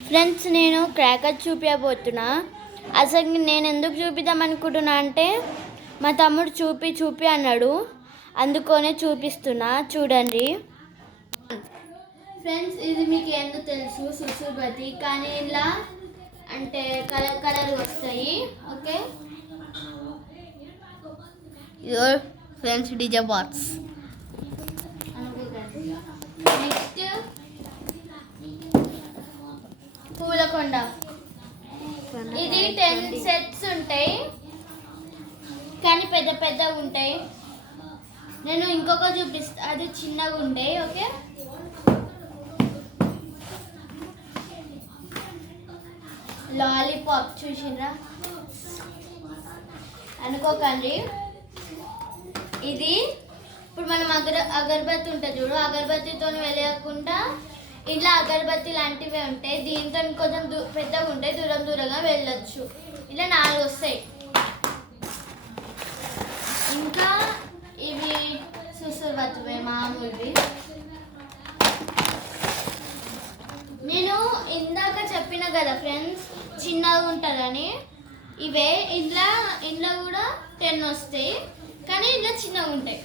Friends నేను cracker చూపించబోతున్నా అసలు నేను ఎందుకు చూపిద్దాం అనుకుంటున్నా అంటే మా తమ్ముడు చూపి చూపి అన్నాడు. అందుకోనే చూపిస్తున్నా. చూడండి. ఫ్రెండ్స్ ఇది మీకు ఎందుకు తెలుసు? సుసుబతి కానీ ఇలా అంటే కలర్ కలర్ వస్తాయి. ఓకే? ఇదో ఫ్రెండ్స్ డిజే బాక్స్ నెక్స్ట్ కొండ ఇది టెన్ సెట్స్ ఉంటాయి. కానీ పెద్ద పెద్దగా ఉంటాయి. నేను ఇంకొక చూపిస్తా. అది చిన్నగా ఉంటాయి ఓకే? లాలీపాప్ చూసిండ్రా అనుకోకండి. ఇది ఇప్పుడు మనం అగర అగరబత్తి ఉంటుంది చూడు. అగరబత్తితో వెళ్ళకుండా ఇంట్లో అగరబత్తి లాంటివి ఉంటాయి దీంతో కొంచెం దూ పెద్దగా ఉంటాయి దూరం దూరంగా వెళ్ళొచ్చు. ఇలా నాలుగు వస్తాయి. ఇంకా ఇవి సుసుబత్తువే మామూలువి. నేను ఇందాక చెప్పిన కదా ఫ్రెండ్స్ చిన్నగా ఉంటుందని. ఇవే ఇంట్లో ఇంట్లో కూడా టెన్ వస్తాయి. కానీ ఇంట్లో చిన్నగా ఉంటాయి.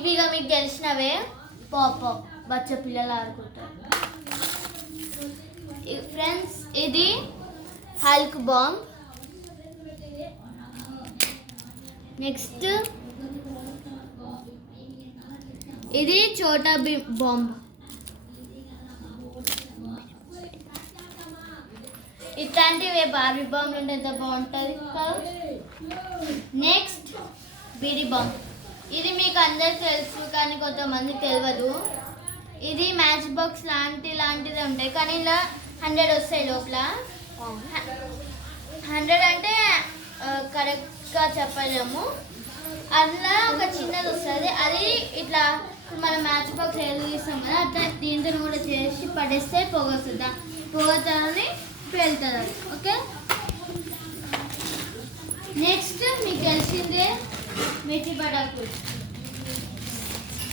ఇవి ఇక మీకు తెలిసినవే. పాప్ బచ్చ పిల్లలు ఆడుకుంటారు. ఫ్రెండ్స్ ఇది హల్క్ బాంబ్. నెక్స్ట్ ఇది చోటా బి బాంబ్. ఇట్లాంటివి బార్బీ బాంబ్ ఉంటే ఎంత బాగుంటుంది నెక్స్ట్ బీడి బాంబ్. ఇది మీకు అందరికి తెలుసు కానీ కొంతమంది తెలియదు ఇది మ్యాచ్ బాక్స్ లాంటి లాంటిది ఉంటాయి. కానీ ఇలా హండ్రెడ్ వస్తాయి లోపల. హండ్రెడ్ అంటే కరెక్ట్గా చెప్పలేము. అందులో ఒక చిన్నది వస్తుంది. అది ఇట్లా మనం మ్యాచ్ బాక్స్ ఏది తీస్తాం కదా అట్లా దీంతో కూడా చేసి పడేస్తే పొగ వస్తుంది. దా- పొగ వస్తుందని పేలుతుంది అది. ఓకే? నెక్స్ట్ మీకు తెలిసిందే మిర్చి పటాకు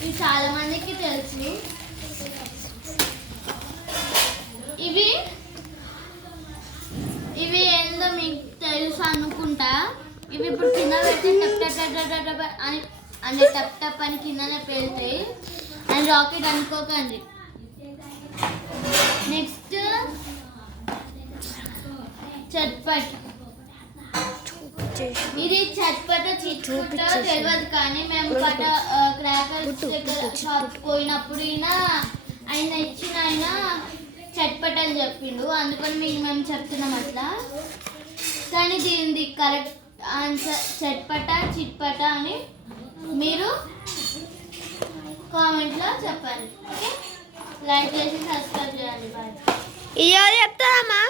ఇవి చాలా మందికి తెలుసు. ఇవి ఇవి ఏందో మీకు తెలుసు అనుకుంటా. ఇవి ఇప్పుడు కింద పెడితే టప్ టప్ టప్ టప్ అని అంటే టప్ టప్ అని కిందనే పేలుతాయి. అని రాకెట్ అనుకోకండి. నెక్స్ట్ చట్పట్. ఇది చట్పట చిట్పట తెలియదు కానీ మేము పట క్రాకర్స్ దగ్గర షాప్ పోయినప్పుడు అయినా ఆయన ఇచ్చిన ఆయన చట్పట్ అని చెప్పిండు. అందుకని మీకు మేము చెప్తున్నాం అట్లా. కానీ దీనిది కరెక్ట్ ఆన్సర్ చట్పట చిట్పట అని మీరు కామెంట్లో చెప్పాలి. ఓకే? లైక్ చేసి సబ్స్క్రైబ్ చేయండి బాయ్. ఇయ్యాలి చెప్తారమ్మా